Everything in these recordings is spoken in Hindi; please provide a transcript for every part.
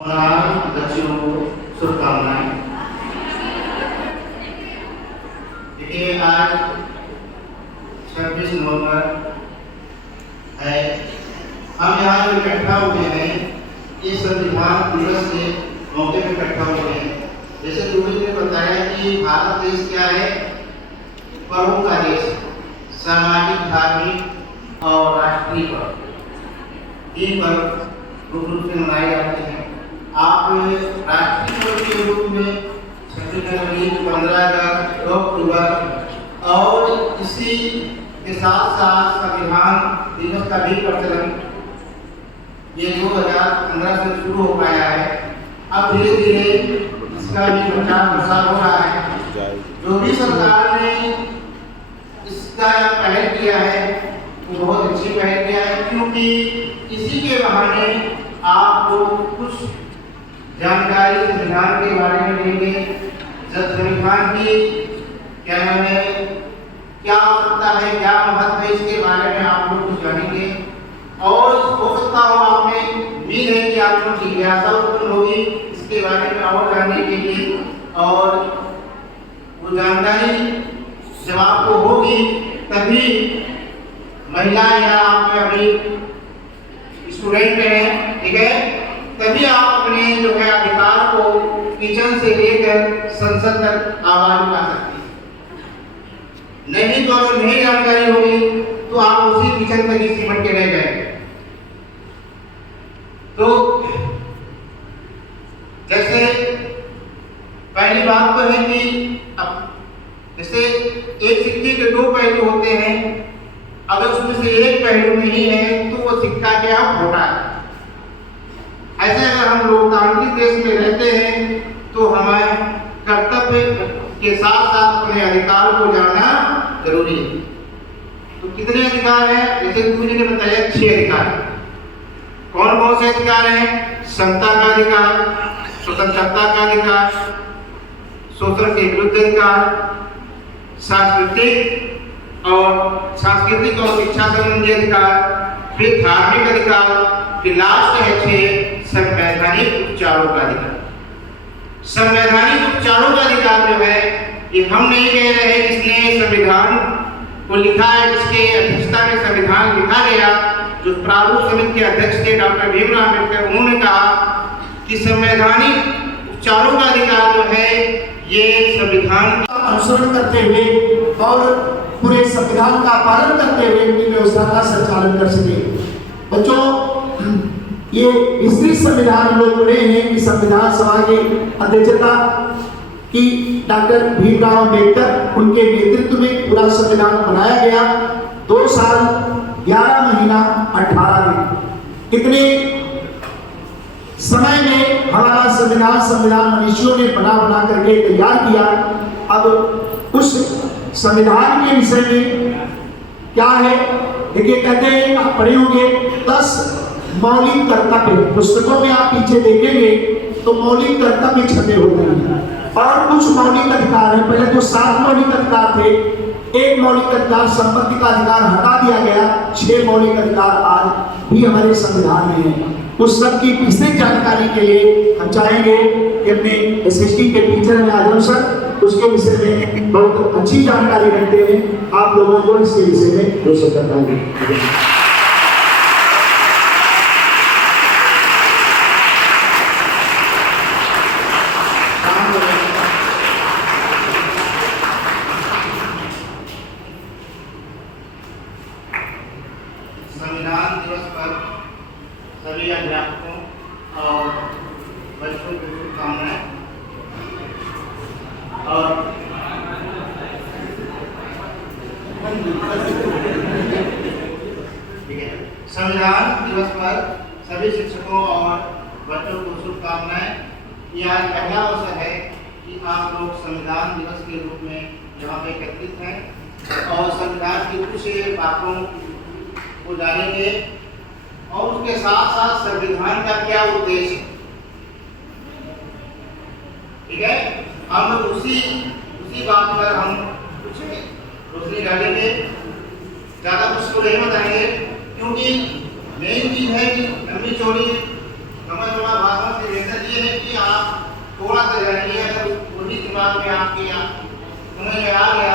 बच्चों को शुभकामनाएं। देखिए आज 26 नवंबर है। हम यहाँ जो इकट्ठा हुए हैं इस संविधान दिवस के मौके पर इकट्ठा हुए हैं। जैसे गुरु ने बताया कि भारत देश क्या है, प्रभु का देश है। सामाजिक, धार्मिक और राष्ट्रीय पर्व, तीन पर्व मुख्य रूप से मनाए जाते हैं। आप राष्ट्रीय पर्व के रूप में 26 जनवरी, 15 अगस्त, 2 अक्टूबर और इसी के साथ साथ संविधान दिवस का भी प्रचलन ये 2015 से शुरू हो पाया है। अब धीरे धीरे इसका भी प्रचार प्रसार हो रहा है। जो भी सरकार ने इसका पहल किया है वो बहुत अच्छी पहल किया है, क्योंकि इसी के बहाने आपको कुछ जानकारी संविधान के बारे में देंगे। जब संविधान की क्या नाम है, क्या आवश्यकता है, क्या महत्व है, इसके बारे में आप लोग कुछ जानेंगे। और हो सकता हो आप में उम्मीद है कि आप लोग जिज्ञासा उत्पन्न होगी इसके बारे में और जानने के लिए, और वो जानकारी जब आपको होगी तभी महिला या आप में अभी स्टूडेंट हैं, ठीक है, तभी आप अपने जो है अधिकार को किचन से लेकर संसद तक आवाज उठा सकते हैं। नहीं तो अगर नहीं जानकारी होगी तो आप उसी किचन तक ही सिमट के रह जाएंगे। तो जैसे पहली बात तो है कि अब जैसे एक सिक्के के दो पहलू होते हैं, अगर उसमें से एक पहलू नहीं है तो वो सिक्का क्या खोटा है। ऐसे अगर हम लोकतांत्रिक देश में रहते हैं तो हमारे कर्तव्य के साथ साथ अपने अधिकार को जानना जरूरी है। तो कितने अधिकार हैं? जैसे गुरु जी ने बताया 6 अधिकार। कौन कौन से अधिकार हैं? समता का अधिकार, स्वतंत्रता का अधिकार, शोषण के विरुद्ध अधिकार, सांस्कृतिक और शिक्षा संबंधी अधिकार, फिर धार्मिक अधिकार, फिर लास्ट है 6 संवैधानिक उपचारों का अधिकार। संवैधानिक उपचारों का अधिकार जो है ये हम नहीं कह रहे हैं, जिसने संविधान को लिखा है, जिसके अध्यक्षता में संविधान लिखा गया, जो प्रारूप समिति के अध्यक्ष थे डॉक्टर भीमराव अम्बेडकर, उन्होंने कहा कि संवैधानिक उपचारों का अधिकार जो है ये संविधान का अनुसरण करते हुए और पूरे संविधान का पालन करते हुए उनकी व्यवस्था का संचालन कर सके। बच्चों, ये विस्तृत संविधान लोग पढ़े हैं कि संविधान सभा की अध्यक्षता की डॉक्टर भीमराव अम्बेडकर, उनके नेतृत्व में पूरा संविधान बनाया गया। 2 साल 11 महीना 18 दिन, इतने समय में हमारा संविधान मनुष्यों ने बना करके तैयार किया। अब उस संविधान के विषय में क्या है, देखिए कहते हैं, आप पढ़े होंगे 10 मौलिक कर्तव्य। पुस्तकों में आप पीछे देखेंगे तो मौलिक कर्तव्य छपे होते हैं और कुछ मौलिक अधिकार हैं। पहले तो 7 मौलिक अधिकार थे, एक मौलिक अधिकार संपत्ति का अधिकार हटा दिया गया। 6 मौलिक अधिकार आज भी हमारे संविधान में है। उस सब की विस्तृत जानकारी के लिए हम चाहेंगे कि अपने एसएसटी के टीचर हैं आजम सर, उसके विषय में बहुत अच्छी जानकारी रखते हैं। आप लोगों को इसके विषय में रोशनी करवाएंगे। संविधान दिवस पर सभी अध्यापकों और बच्चों को शुभकामनाएं। और ठीक है, संविधान दिवस पर सभी शिक्षकों और बच्चों को शुभकामनाएं। यह आज पहला अवसर है कि आप लोग संविधान दिवस के रूप में यहाँ पे एकत्रित हैं और संविधान की कुछ बातों को जानेंगे और उसके साथ साथ संविधान का क्या उद्देश्य है, ठीक है। हम उसी बात पर हम कुछ रोशनी डालेंगे, ज्यादा कुछ तो नहीं बताएंगे, क्योंकि मेन चीज है कि लंबी चौड़ी समझ वाला भाषण से बेहतर बाद में आपके समझ में आ गया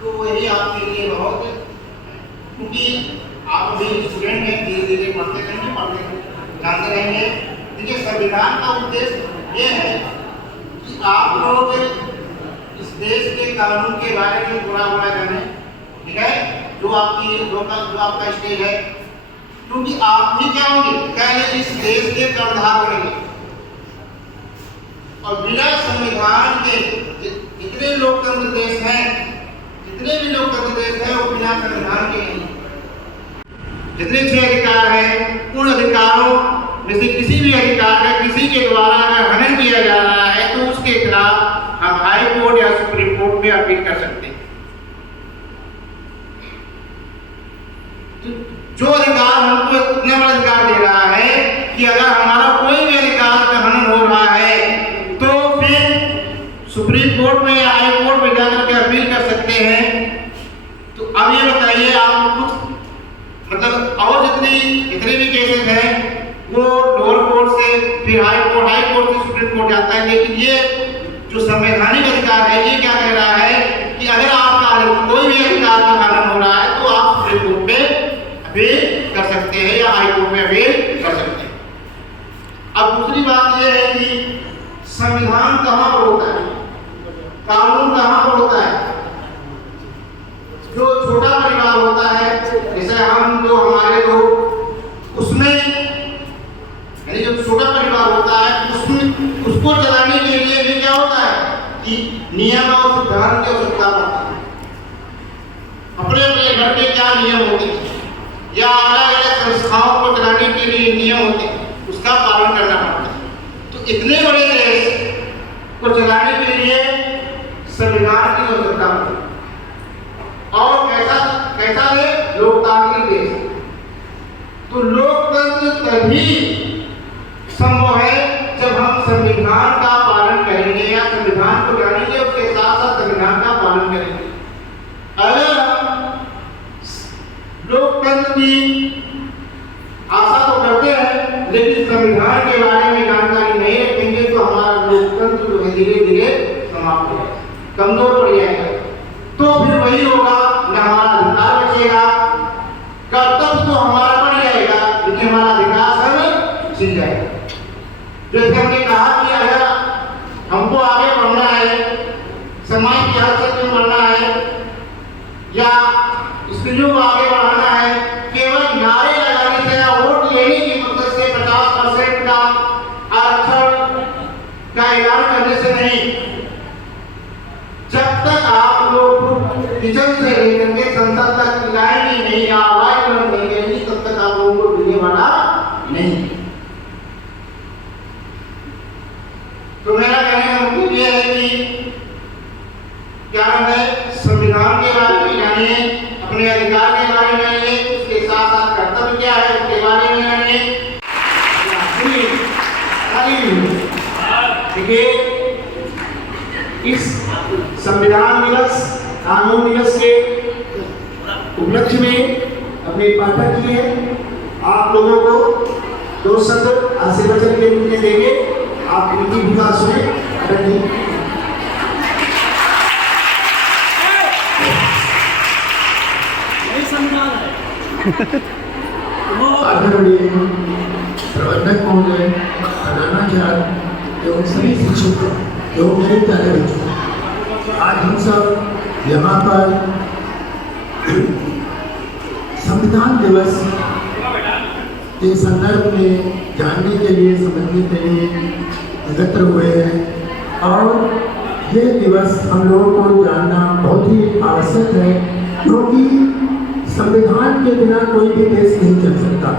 तो वही आपके लिए बहुत, क्योंकि आप अभी स्टूडेंट हैं, धीरे धीरे पढ़ते रहेंगे, जानते रहेंगे। देखिए, संविधान का उद्देश्य ये है कि आप लोग इस देश के कानून के बारे में पूरा जाने, ठीक है, जो आपका स्टेज है, क्योंकि आप ही क्या होंगे, पहले इस देश के कर्णधार बनेंगे। और बिना संविधान के जितने लोकतंत्र देश हैं, जितने भी लोकतंत्र देश हैं, वो बिना संविधान के नहीं। जितने 6 अधिकार हैं, उन अधिकारों में से किसी भी अधिकार का किसी के द्वारा अगर हनन किया जा रहा है तो उसके खिलाफ हम हाई कोर्ट या सुप्रीम कोर्ट में अपील कर सकते हैं। जो अधिकार हमको इतना बड़ा अधिकार दे रहा है कि अगर हमारा कोई भी अधिकार का हनन हो रहा है तो फिर सुप्रीम कोर्ट में या हाई कोर्ट में जाकर के अपील कर सकते हैं। तो अब ये बताइए, आप कुछ मतलब और जितने भी केसेस हैं वो लोअर कोर्ट से फिर हाई कोर्ट से सुप्रीम कोर्ट जाता है, लेकिन ये जो संवैधानिक अधिकार है ये क्या कह रहा है कि अगर आपका कोई भी अधिकार का हनन हो रहा है तो आप सुप्रीम कोर्ट में अपील कर सकते हैं या हाई कोर्ट में अपील कर सकते हैं। अब दूसरी बात यह है कि संविधान कहाँ पर होता है, कानून कहाँ पर होता है। जो छोटा परिवार होता है, जैसे हम जो हमारे लोग, उसमें यानी जो छोटा परिवार होता है उसमें उसको चलाने के लिए भी क्या होता है कि नियम और सिद्धांत की आवश्यकता पड़ती है। अपने अपने घर के क्या नियम होते हैं या अलग अलग संस्थाओं को चलाने के लिए नियम होते हैं, उसका पालन करना पड़ता है। तो इतने बड़े देश को चलाने के लिए संविधान की आवश्यकता पड़ती है। और कैसा है लोकतांत्रिक देश। तो लोकतंत्र तभी संभव है जब हम संविधान का पालन करेंगे या संविधान को जानेंगे, उसके साथ साथ संविधान का पालन करेंगे। अगर लोकतंत्र की आशा तो करते हैं लेकिन संविधान के बारे में जानकारी नहीं रखेंगे तो हमारा लोकतंत्र जो है धीरे धीरे समाप्त हो जाएगा, कमजोर पड़ जाएगा। तो फिर वही होगा, न हमारा अधिकार बचेगा, कर्तव्य तो हमारा बढ़ जाएगा लेकिन हमारा अधिकार सब छिन जाएगा। जैसे हमने कहा कि अगर हमको आगे बढ़ना है, समाज की हर क्षेत्र में बढ़ना है या स्त्रियों को आगे बढ़ाना है, केवल नारे लगाने से या वोट लेने की मदद से 50% का आरक्षण का ऐलान करने से नहीं। जब तक आप लोग किचन से लेकर के संसद तक लाएंगे नहीं, आवाज बुलंद नहीं करेंगे, तब तक आप लोगों को मिलने वाला नहीं। तो मेरा कहने का मतलब यह है कि क्या है, संविधान के बारे में जानिए, अपने अधिकार के बारे में जानिए, उसके साथ साथ कर्तव्य क्या है उसके बारे में जानिए। देखिए, इस संविधान दिवस, कानून दिवस के उपलक्ष्य में अपने पाठक की है आप लोगों को 2 शब्द आशीर्वचन के रूप में देंगे। आप इनकी भूमिका सुने। आदरणीय प्रबंधक महोदय, प्रधानाचार्य एवं सभी शिक्षकों एवं मेरे प्यारे बच्चों, आज हम सब यहाँ पर संविधान दिवस के संदर्भ में जानने के लिए, समझने के लिए एकत्र हुए हैं। और ये दिवस हम लोगों को जानना बहुत ही आवश्यक है, क्योंकि संविधान के बिना कोई भी देश नहीं चल सकता,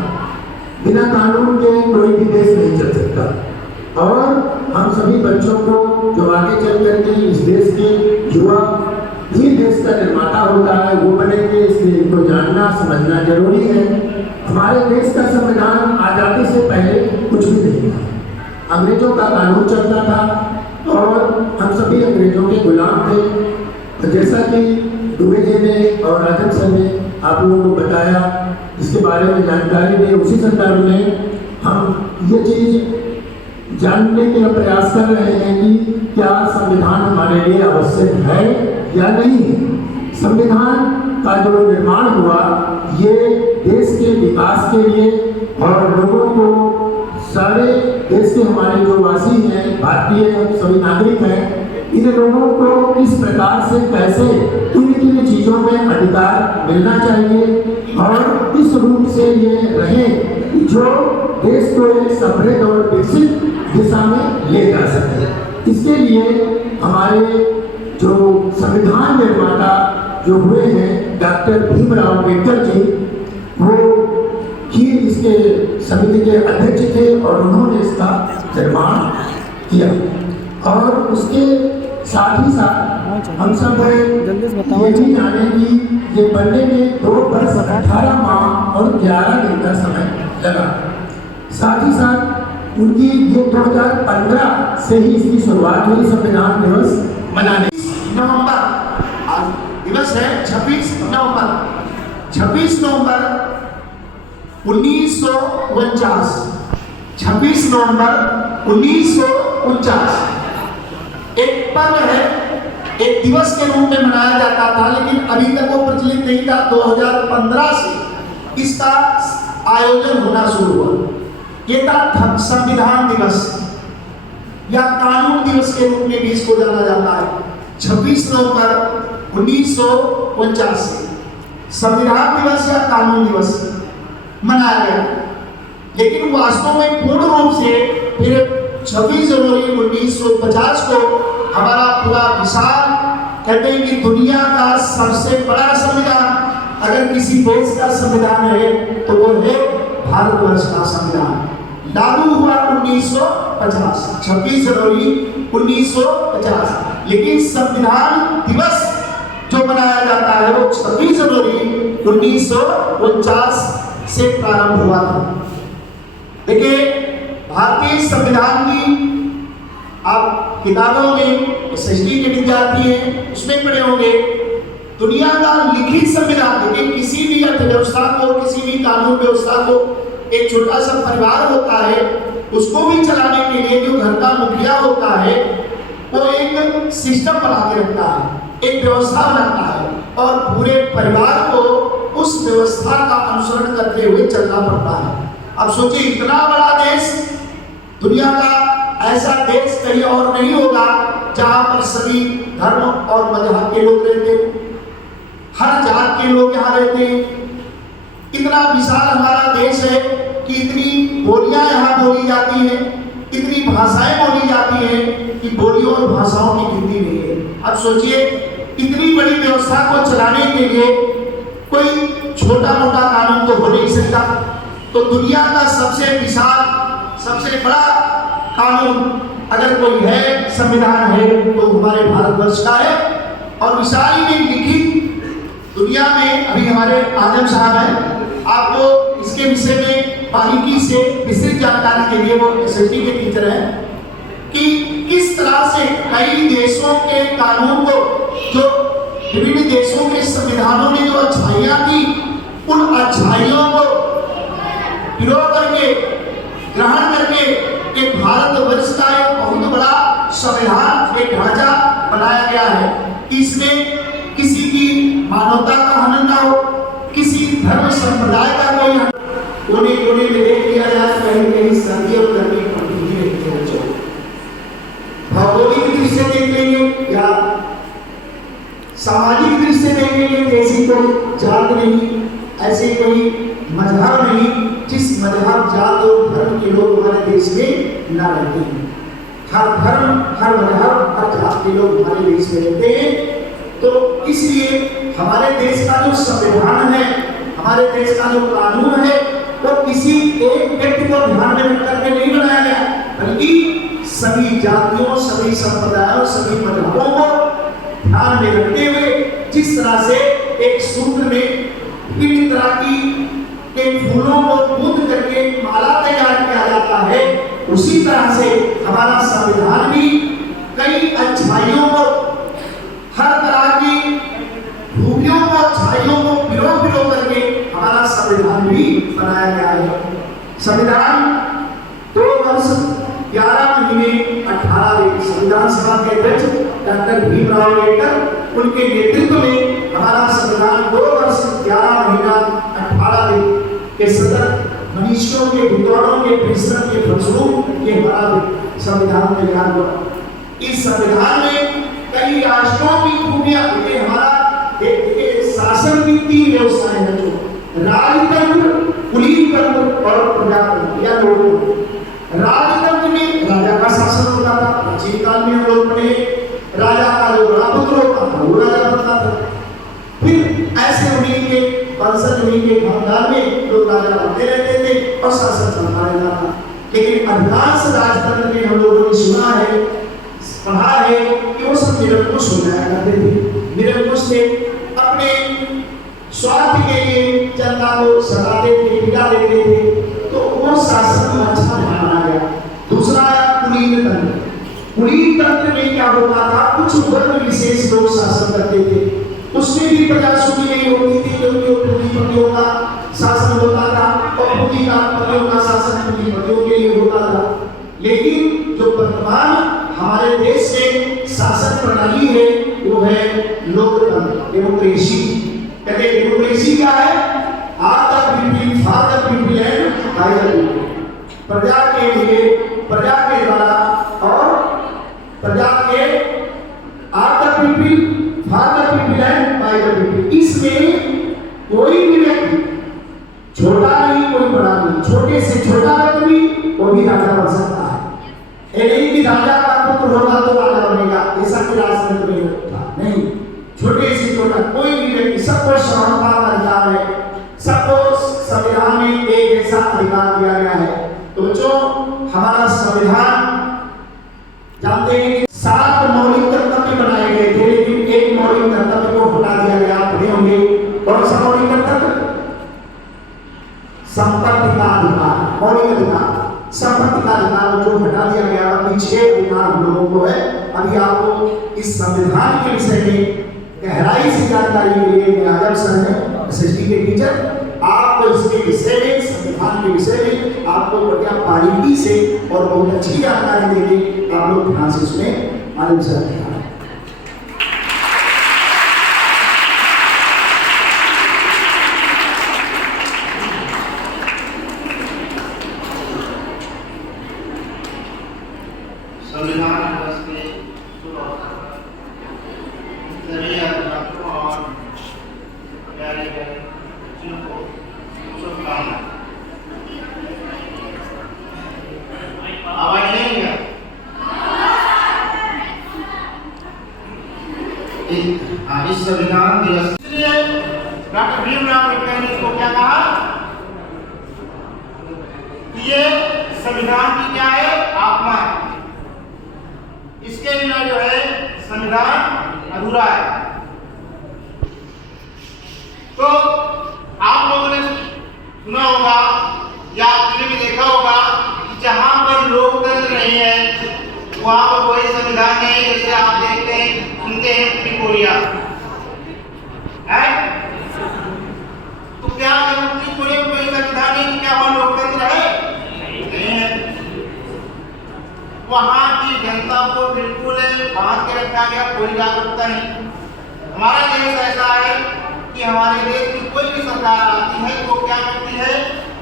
बिना कानून के कोई भी देश नहीं चल सकता। और हम सभी बच्चों को जो आगे चल करके इस देश के युवा ही देश का निर्माता होता है वो बनेंगे, इसलिए इनको जानना समझना जरूरी है। हमारे देश का संविधान आज़ादी से पहले कुछ भी नहीं था, अंग्रेजों का कानून चलता था और हम सभी अंग्रेजों के गुलाम थे। जैसा कि दुबे जी ने और राजन सर ने आप लोगों को बताया, इसके बारे में जानकारी दी, उसी संदर्भ में हम ये चीज़ जानने के प्रयास कर रहे हैं कि क्या संविधान हमारे लिए आवश्यक है या नहीं। संविधान का जो निर्माण हुआ ये देश के विकास के लिए और लोगों को, सारे देश के हमारे जो वासी हैं, भारतीय सभी नागरिक हैं, इन लोगों को किस प्रकार से कैसे किन किन चीज़ों में अधिकार मिलना चाहिए और इस रूप से ये रहे जो देश को एक समृद्ध और विकसित दिशा में ले जा सके। इसके लिए हमारे जो संविधान निर्माता जो हुए हैं डॉक्टर भीमराव अम्बेडकर जी, वो ही इसके समिति के अध्यक्ष थे और उन्होंने इसका निर्माण किया। और उसके साथ ही साथ हम सब ये भी जाने कि ये बनने में 2 वर्ष 18 माह और 11 दिन का समय लगा। साथ ही साथ उनकी ये 2015 से ही इसकी शुरुआत हुई संविधान दिवस मनाने। नवंबर आज दिवस है 26 नवंबर 1949। 26 नवंबर 1949 एक पर्व है, एक दिवस के रूप में मनाया जाता था, लेकिन अभी तक वो प्रचलित नहीं था। 2015 से इसका आयोजन होना शुरू हुआ। ये था संविधान दिवस या कानून दिवस के रूप में भी इसको जाना जाता है। 26 नवंबर 1949 से संविधान दिवस या कानून दिवस मनाया गया, लेकिन वास्तव में पूर्ण रूप से फिर 26 जनवरी 1950 को हमारा पूरा विशाल, कहते हैं कि दुनिया का सबसे बड़ा संविधान, अगर किसी देश का संविधान है तो वो है भारतवर्ष का संविधान, लागू हुआ 1950, 26 जनवरी 1950। लेकिन संविधान दिवस जो मनाया जाता है वो 26 जनवरी 1949 से प्रारंभ हुआ था। देखिए, भारतीय संविधान की आप किताबों में एसएसटी के विद्यार्थी हैं उसमें पढ़े होंगे, दुनिया का लिखित संविधान। लेकिन किसी भी अर्थव्यवस्था को, किसी भी कानून व्यवस्था को एक छोटा सा परिवार होता है, उसको भी चलाने के लिए जो घर का मुखिया होता है वो एक सिस्टम बना के रखता है, एक व्यवस्था बनाता है और पूरे परिवार को उस व्यवस्था का अनुसरण करते हुए चलना पड़ता है। अब सोचिए, इतना बड़ा देश, दुनिया का ऐसा देश कहीं और नहीं होगा जहां पर सभी धर्म और मजहब के लोग रहते हैं, हर जात के लोग यहाँ रहते हैं। इतना विशाल हमारा देश है कि इतनी बोलियां यहाँ बोली जाती हैं, इतनी भाषाएं बोली जाती हैं कि बोलियों और भाषाओं की गिनती नहीं है। अब सोचिए, इतनी बड़ी व्यवस्था को चलाने के लिए कोई छोटा मोटा कानून तो हो नहीं सकता। तो दुनिया का सबसे विशाल, सबसे बड़ा कानून अगर कोई है, संविधान है, तो हमारे भारतवर्ष का है। और विशाल ही नहीं, लिखित दुनिया में अभी हमारे आजम साहब हैं, आपको इसके विषय में बारीकी से विस्तृत जानकारी के लिए वो एसएसटी के टीचर हैं कि किस तरह से कई देशों के कानून को, जो विभिन्न देशों के संविधानों में जो अच्छाइयां थी, उन अच्छाइयों को विरोध करके, ग्रहण करके एक भारतवर्ष का एक बहुत बड़ा संविधान, एक ढांचा बनाया गया है। इसमें किसी की मानवता का हनन ना हो, किसी धर्म संप्रदाय का कोई कोने कोने में देख लिया जाए, कहीं कहीं सर्दी और गर्मी पड़ती रहती है बच्चों। भौगोलिक दृष्टि से देख लेंगे या सामाजिक दृष्टि से देख लेंगे, ऐसी कोई जात नहीं, ऐसे कोई मजहब नहीं जिस मजहब, जात और धर्म के लोग हमारे देश में न रहते हैं। हर धर्म, हर मजहब, हर जात के लोग हमारे देश में रहते हैं। तो इसलिए हमारे देश का जो संविधान है, हमारे देश का जो कानून है, वो किसी एक व्यक्ति को ध्यान में रख करके नहीं बनाया गया, बल्कि सभी जातियों, सभी संप्रदायों, सभी मजहबों को ध्यान में रखते हुए जिस तरह से एक सूत्र में विभिन्न तरह की के फूलों को गूंथ करके माला तैयार किया जाता है, उसी तरह से हमारा संविधान भी कई अच्छाइयों को, हर तरह की खूबियों को, अच्छाइयों को पिरो करके हमारा संविधान भी बनाया गया है। संविधान 2 वर्ष 11 में 18 संविधान सभा के अध्यक्ष डॉक्टर भीमराव अम्बेडकर उनके नेतृत्व में हमारा संविधान 2 वर्ष 11 महीना 18 दिन के सतत मनुष्यों के विद्वानों के परिश्रम के फलस्वरूप ये हमारा संविधान तैयार हुआ। इस संविधान में कई राष्ट्रों की खूबियां हमारा एक शासन की 3 व्यवस्थाएं हैं जो राजतंत्र, पुलिसतंत्र और प्रजातंत्र या लोकतंत्र। राजतंत्र में राजा का शासन होता था, प्राचीन काल में हम लोग पढ़े, राजा का जो बड़ा पुत्र होता था वो राजा बनता था। फिर ऐसे उन्हीं के वंशज, उन्हीं के खानदान में लोग राजा बनते रहते थे और शासन चलता रहता था। लेकिन अधिकांश राजतंत्र में हम लोगों ने सुना है, पढ़ा है कि वो सब निरंकुश हो जाया करते थे। निरंकुश थे, अपने स्वार्थ के लिए जनता को सताते थे, पीड़ा देते थे, तो वो शासन अच्छा नहीं माना गया। दूसरा कुलीन तंत्र। कुलीन तंत्र में क्या होता था, कुछ वर्ग विशेष लोग शासन करते थे, उसमें भी प्रजा सुखी नहीं होती थी क्योंकि पूंजीपतियों का शासन होता था और पूंजीपतियों का शासन पूंजीपतियों के लिए होता था। लेकिन जो वर्तमान हमारे देश में शासन प्रणाली है वो है लोकतंत्र, डेमोक्रेसी। कहते हैं डेमोक्रेसी क्या है? Are the people, for the people and by the people. प्रजा के लिए, प्रजा के द्वारा और प्रजा के, are the people, for the people and by the people. इसमें कोई भी व्यक्ति छोटा नहीं, कोई बड़ा नहीं, छोटे से छोटा व्यक्ति वो भी राजा बन सकता है। ये नहीं कि राजा का पुत्र होगा तो राजा बनेगा, ऐसा कोई राजतंत्र में होता नहीं। छोटे से छोटा कोई भी व्यक्ति, सबको समानता का अधिकार है, सबको संविधान में एक जैसा अधिकार दिया गया है। तो जो हमारा संविधान जानते हैं कि 7 मौलिक कर्तव्य बनाए गए थे, लेकिन एक मौलिक कर्तव्य को हटा दिया गया। पढ़े होंगे कौन सा मौलिक कर्तव्य? संपत्ति का अधिकार, मौलिक अधिकार, संपत्ति का अधिकार जो हटा दिया गया। अभी 6 अधिकार हम लोगों को है। अभी आपको इस संविधान के विषय में गहराई से जानकारी के लिए मैं आजम सर है एसएसटी के टीचर, आपको इसके विषय में, संविधान के विषय में आपको बढ़िया बारीकी से और बहुत अच्छी जानकारी देंगे। आप लोग ध्यान से सुने। आजम सर संविधान दिवस के शुभ अवसर पर सभी अभिभावकों और प्यारे प्यारे बच्चों को शुभकामनाएं। आवाज नहीं है? इस संविधान दिवस इसलिए डॉक्टर भीमराव अम्बेडकर ने इसको क्या कहा कि ये संविधान की क्या है? आत्मा है। इसके बिना जो है संविधान अधूरा है। तो आप लोगों ने सुना होगा या टीवी में देखा होगा कि जहां पर लोकतंत्र नहीं है वहां पर कोई संविधान नहीं। जैसे आप देखते हैं, सुनते हैं उत्तरी कोरिया है, तो क्या उत्तरी कोरिया में कोई संविधान नहीं? क्या वहां लोकतंत्र है? नहीं है। वहां की जनता को बिल्कुल बांध के रखा गया, कोई जागरूकता नहीं। हमारा देश ऐसा है कि हमारे देश में कोई भी सरकार आती है तो क्या करती है?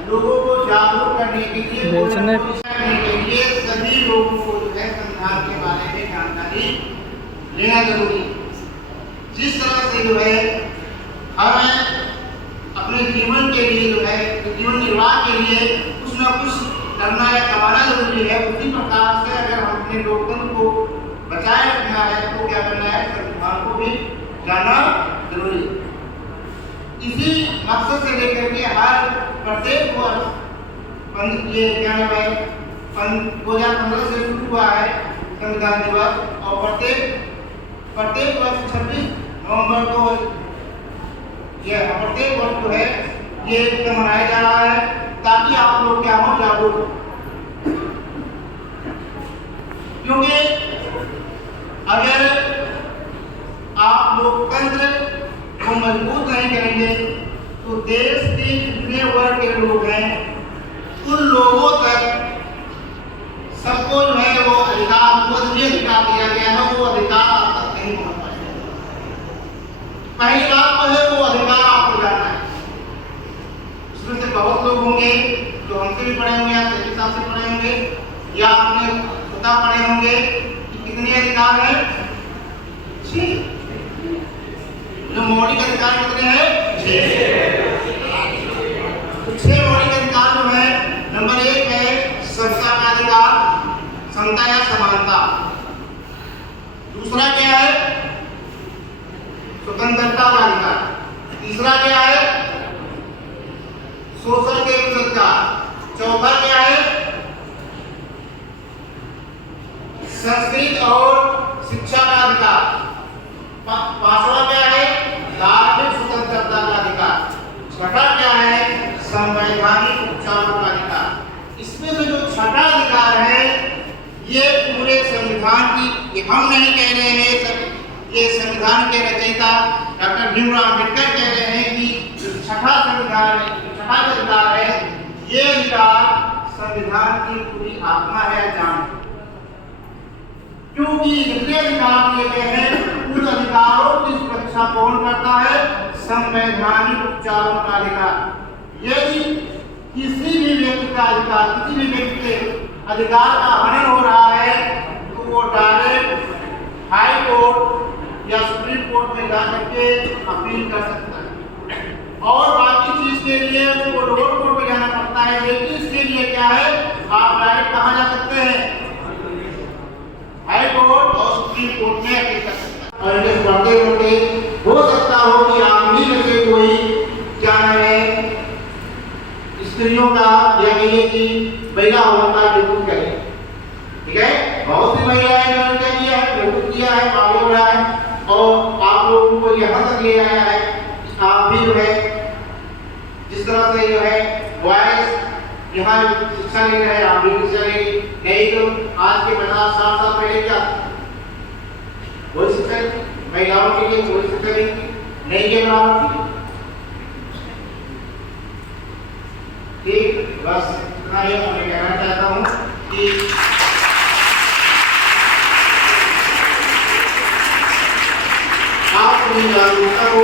लोगों को जागरूक करने के लिए, सभी लोगों को जो है संविधान के बारे में जानकारी लेना जरूरी है। जिस तरह से जो है हमें अपने जीवन के लिए जो है जीवन निर्वाह के लिए कुछ ना कुछ करना या कमाना जरूरी है, उसी प्रकार से अगर हम अपने लोकतंत्र को बचाए रखना है तो क्या करना है? संविधान को भी जानना जरूरी है। इसी मकसद से लेकर के हर प्रत्येक वर्ष ये क्या नाम है 2015 से शुरू हुआ है संविधान दिवस, और प्रत्येक वर्ष 26 नवंबर को यह प्रत्येक वर्ष जो है ये मनाया जा रहा है ताकि आप लोग क्या हो? जागरूक। क्योंकि अगर आप लोकतंत्र को मजबूत नहीं करेंगे तो देश के जितने वर्ग के लोग हैं उन लोगों तक सबको जो है वो पहली बात तो है वो अधिकार आपको जानना है। इसमें से बहुत लोग होंगे जो हमसे भी पढ़े होंगे या तेरे साहब से पढ़े होंगे या आपने स्वतः पढ़े होंगे कि कितने अधिकार हैं? 6। जो मौलिक अधिकार कितने हैं? 6। तो 6 मौलिक अधिकार जो है, नंबर 1 है समता का अधिकार, समता या समानता। दूसरा क्या है? स्वतंत्रता का अधिकार। तीसरा क्या है? शोषण के विरुद्ध अधिकार। चौथा क्या है? संस्कृति और शिक्षा का अधिकार। पांचवा क्या है? धार्मिक स्वतंत्रता का अधिकार। छठा क्या है? संवैधानिक उपचारों का अधिकार। इसमें से जो छठा अधिकार है ये पूरे संविधान की, ये हम नहीं कह रहे हैं, ये संविधान के रचयिता डॉक्टर भीमराव अम्बेडकर कह रहे हैं कि जो छठा संविधान है, छठा अधिकार है, ये अधिकार संविधान की पूरी आत्मा है, जान है। क्योंकि जितने अधिकार दिए गए हैं उन अधिकारों की सुरक्षा कौन करता है? संवैधानिक उपचारों का अधिकार। यदि किसी भी व्यक्ति का अधिकार, किसी भी व्यक्ति के अधिकार का हनन हो रहा है तो वो डायरेक्ट हाई कोर्ट या सुप्रीम कोर्ट में जाकर के अपील कर सकता है और बाकी चीज के लिए उसको लोअर कोर्ट में जाना पड़ता है। लेकिन इसके लिए क्या है, आप डायरेक्ट कहाँ जा सकते हैं? हाई कोर्ट और सुप्रीम कोर्ट में अपील कर सकता है। और इन्हें बढ़ते बढ़ते हो सकता हो कि आप ही में से कोई क्या है स्त्रियों का या कहिए कि महिला होने का बिल्कुल करे। ठीक है, बहुत सी महिलाएं ने क्या किया है, बिल्कुल किया है, आगे बढ़ा है और आप लोगों को यहाँ तक ले आया है। आप भी जो है जिस तरह से जो है वॉइस यहाँ शिक्षा ले रहे हैं, आप भी शिक्षा ले नहीं तो आज के 50-60 साल पहले क्या वही शिक्षा महिलाओं के लिए वही शिक्षा नहीं के बराबर थी। ठीक, बस इतना ही मैं कहना चाहता हूँ कि आप अपनी जागरूकता को